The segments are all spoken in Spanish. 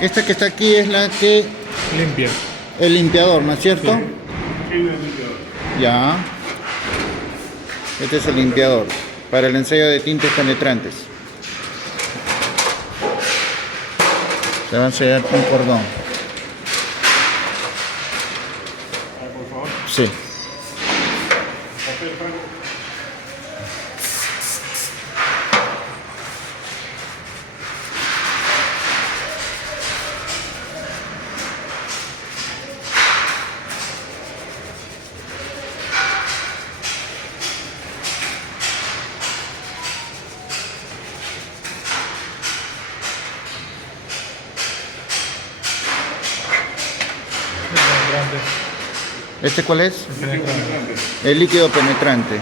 Esta que está aquí es la que... Limpia. El limpiador, ¿no es cierto? Sí, es el limpiador. Ya. Este es el limpiador para el ensayo de tintes penetrantes. Se va a sellar un cordón. Por favor. Sí. Papel, Franco. Grande. ¿Este cuál es? Penetrante. El líquido penetrante.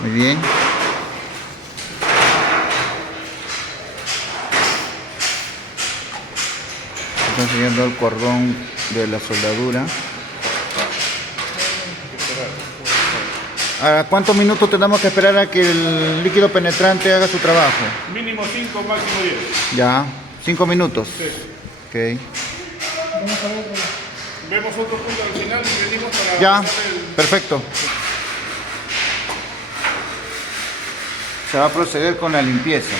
Muy bien. Están siguiendo el cordón de la soldadura. ¿A cuántos minutos tenemos que esperar a que el líquido penetrante haga su trabajo? Mínimo 5, máximo 10. Ya, 5 minutos. Sí. Ok. Vemos otro punto al final y venimos para Ya, pasar el... perfecto. Se va a proceder con la limpieza.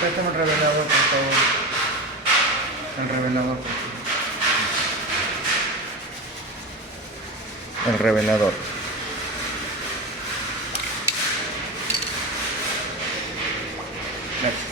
Préstame el revelador, por favor. El revelador, por favor. El revelador. Gracias.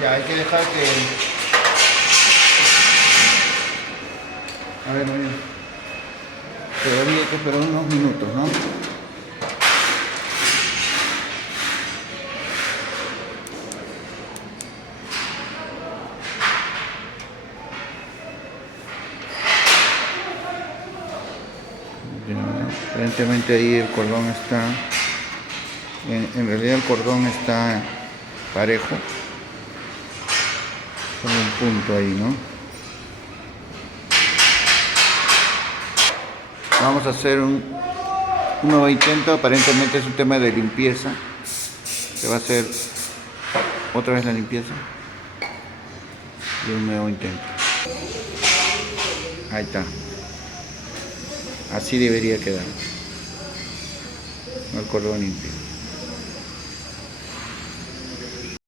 Ya, hay que dejar que... A ver, todavía hay que esperar unos minutos, ¿no? Ya, aparentemente ahí el cordón está... En realidad el cordón está parejo. Solo un punto ahí, ¿no? Vamos a hacer un nuevo intento. Aparentemente es un tema de limpieza. Se va a hacer otra vez la limpieza y un nuevo intento. Ahí está. Así debería quedar el cordón limpio.